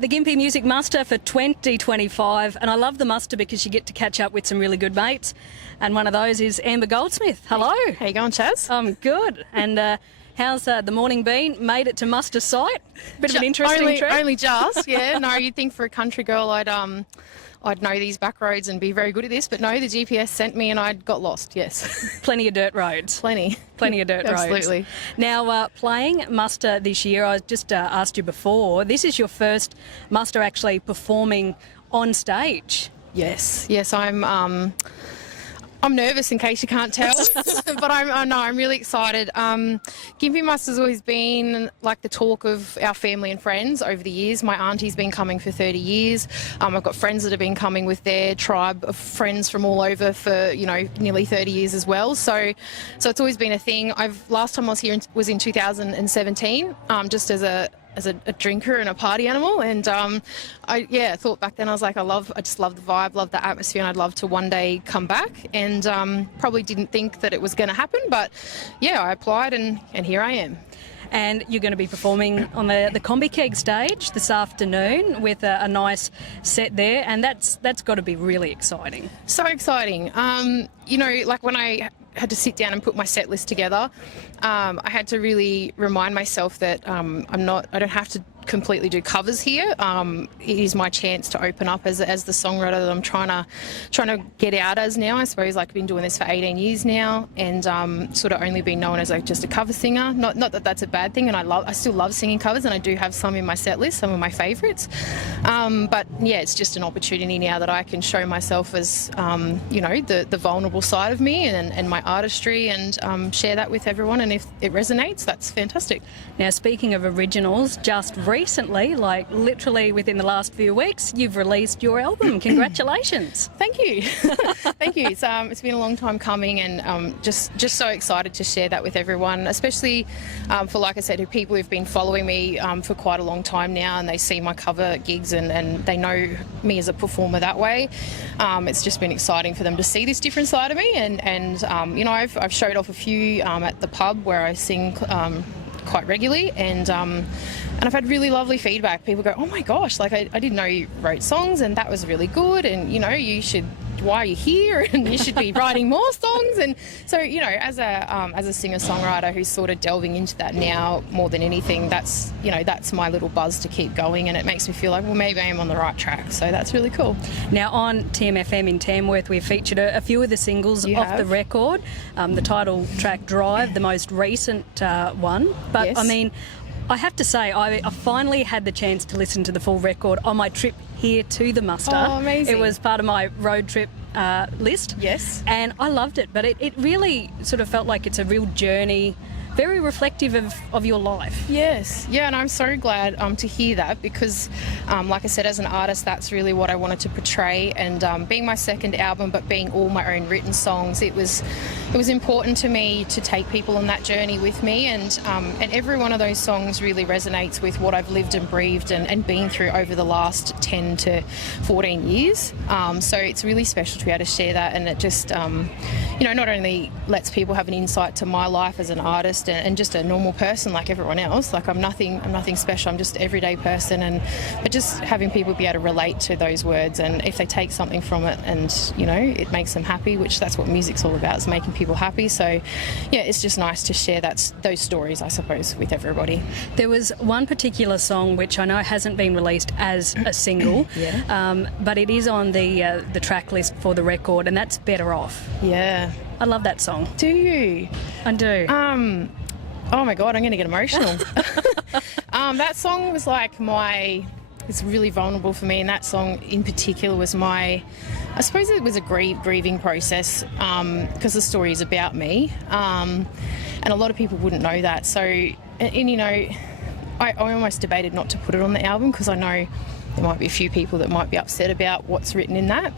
the Gympie Music Muster for 2025, and I love the muster because you get to catch up with some really good mates, and one of those is Amber Goldsmith. Hello. How you going, Chaz? I'm good. And how's the morning been? Made it to muster site? Bit of an interesting trip. Only just, yeah. No, you'd think for a country girl I'd know these back roads and be very good at this, but no, the GPS sent me and I got lost, yes. Plenty of dirt roads. Plenty of dirt roads. Absolutely. Now, playing muster this year, I just asked you before, this is your first muster actually performing on stage. Yes, I'm nervous in case you can't tell, but I'm really excited. Gympie Muster's always been like the talk of our family and friends over the years. My auntie's been coming for 30 years. I've got friends that have been coming with their tribe of friends from all over for, nearly 30 years as well. So it's always been a thing. Last time I was here was in 2017, just as a drinker and a party animal, and I thought back then I was like, I just love the vibe, love the atmosphere, and I'd love to one day come back, and probably didn't think that it was going to happen, but yeah, I applied and here I am. And you're going to be performing on the Combi Keg stage this afternoon with a nice set there, and that's got to be really exciting. So exciting. Like when I had to sit down and put my set list together, I had to really remind myself that I don't have to completely do covers here. It is my chance to open up as the songwriter that I'm trying to get out as now. I suppose I've been doing this for 18 years now, and sort of only been known as just a cover singer. Not that that's a bad thing, and I still love singing covers, and I do have some in my set list, some of my favourites. But yeah, it's just an opportunity now that I can show myself as the vulnerable side of me and my artistry, and share that with everyone. And if it resonates, that's fantastic. Now, speaking of originals, just recently, like literally within the last few weeks, you've released your album. Congratulations. Thank you. Thank you. It's been a long time coming, and just so excited to share that with everyone, especially for, like I said, people who've been following me for quite a long time now, and they see my cover gigs and they know me as a performer that way. It's just been exciting for them to see this different side of me, and I've showed off a few at the pub where I sing quite regularly, and I've had really lovely feedback. People go, oh my gosh, like I didn't know you wrote songs, and that was really good, and why are you here, and you should be writing more songs. And so as a singer-songwriter who's sort of delving into that now more than anything, that's my little buzz to keep going, and it makes me feel like, well, maybe I'm on the right track. So that's really cool. Now, on TMFM in Tamworth, we've featured a few of the singles off the record. The title track Drive, the most recent one, but yes. I mean, I have to say, I finally had the chance to listen to the full record on my trip here to the muster. Oh, amazing. It was part of my road trip list. Yes. And I loved it, but it really sort of felt like it's a real journey, very reflective of your life. Yes. Yeah, and I'm so glad to hear that, because like I said, as an artist, that's really what I wanted to portray, and being my second album but being all my own written songs, it was important to me to take people on that journey with me, and every one of those songs really resonates with what I've lived and breathed and been through over the last 10 to 14 years. So it's really special to be able to share that, and it just not only lets people have an insight to my life as an artist and just a normal person like everyone else. Like I'm nothing special. I'm just an everyday person, but just having people be able to relate to those words, and if they take something from it and it makes them happy, which that's what music's all about, is making people happy. So yeah, it's just nice to share those stories, I suppose, with everybody. There was one particular song which I know hasn't been released as a single, but it is on the track list for the record, and that's Better Off. Yeah. I love that song. Do you? I do. Oh my God, I'm going to get emotional. That song was it's really vulnerable for me, and that song in particular was I suppose it was a grieving process, because the story is about me, and a lot of people wouldn't know that. So, I almost debated not to put it on the album, because I know there might be a few people that might be upset about what's written in that.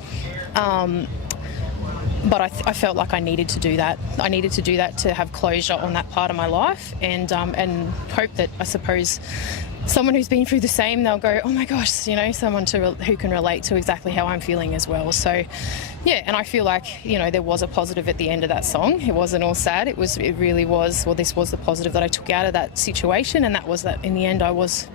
But I felt like I needed to do that. I needed to do that to have closure on that part of my life, and hope that, I suppose, someone who's been through the same, they'll go, oh my gosh, you know, someone who can relate to exactly how I'm feeling as well. So, yeah, and I feel like, you know, there was a positive at the end of that song. It wasn't all sad. It really was, well, this was the positive that I took out of that situation, and that was that in the end I was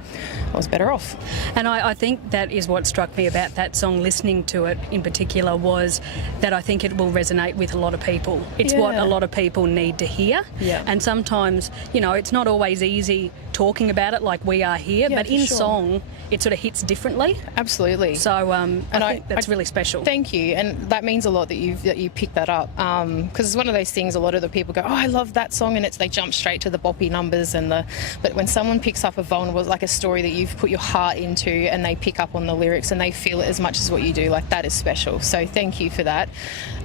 better off. And I think that is what struck me about that song, listening to it in particular, was that I think it will resonate with a lot of people. It's what a lot of people need to hear. Yeah. And sometimes, you know, it's not always easy talking about it like we are here, but in song it sort of hits differently. Absolutely. So I think that's really special. Thank you, and that means a lot that you picked that up, because it's one of those things. A lot of the people go, oh, I love that song, and they jump straight to the boppy numbers but when someone picks up a vulnerable, like a story that you've put your heart into, and they pick up on the lyrics and they feel it as much as what you do, like, that is special. So thank you for that.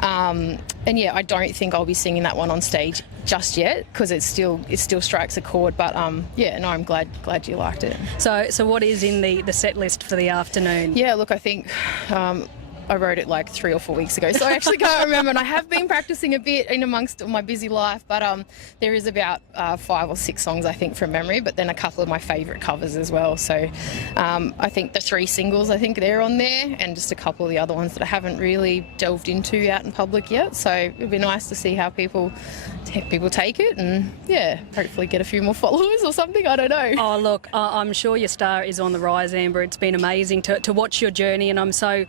And yeah, I don't think I'll be singing that one on stage just yet, because it still strikes a chord. But yeah, no, I'm glad you liked it. So what is in the set list for the afternoon? Yeah, look, I think I wrote it like 3 or 4 weeks ago, so I actually can't remember, and I have been practicing a bit in amongst my busy life, but there is about 5 or 6 songs, I think, from memory, but then a couple of my favourite covers as well. So I think the 3 singles, I think they're on there, and just a couple of the other ones that I haven't really delved into out in public yet. So it'd be nice to see how people take it, and yeah, hopefully get a few more followers or something. I don't know. Oh, look, I'm sure your star is on the rise, Amber. It's been amazing to watch your journey, and I'm so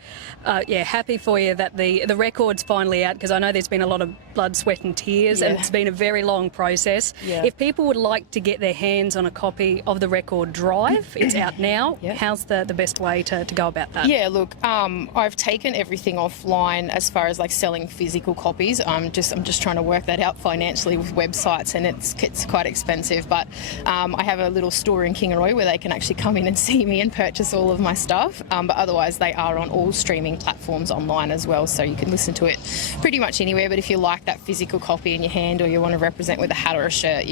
happy for you that the record's finally out, because I know there's been a lot of blood, sweat and tears, and it's been a very long process. Yeah. If people would like to get their hands on a copy of the record Drive, it's out now. Yeah. How's the best way to go about that? Yeah, look, I've taken everything offline as far as like selling physical copies. I'm just trying to work that out financially with websites, and it's quite expensive. But I have a little store in Kingaroy where they can actually come in and see me and purchase all of my stuff. But otherwise, they are on all streaming platforms online as well, so you can listen to it pretty much anywhere. But if you like that physical copy in your hand, or you want to represent with a hat or a shirt,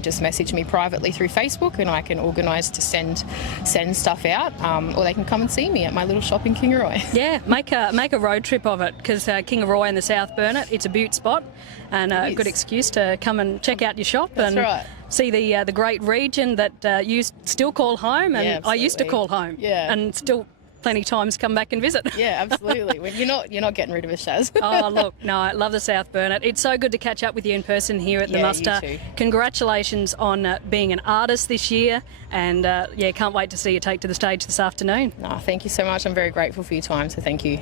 just message me privately through Facebook, and I can organise to send stuff out, or they can come and see me at my little shop in Kingaroy. Yeah, make a road trip of it, because Kingaroy and the South Burnett, it's a beaut spot, and a good excuse to come and check out your shop. That's and right. See the great region that you still call home, and I used to call home, and still plenty times come back and visit. Yeah, absolutely. Well, you're not getting rid of us, Shaz. Oh, look, no, I love the South Burnett. It's so good to catch up with you in person here at the Muster. You too. Congratulations on being an artist this year, and can't wait to see you take to the stage this afternoon. Oh, thank you so much. I'm very grateful for your time, so thank you.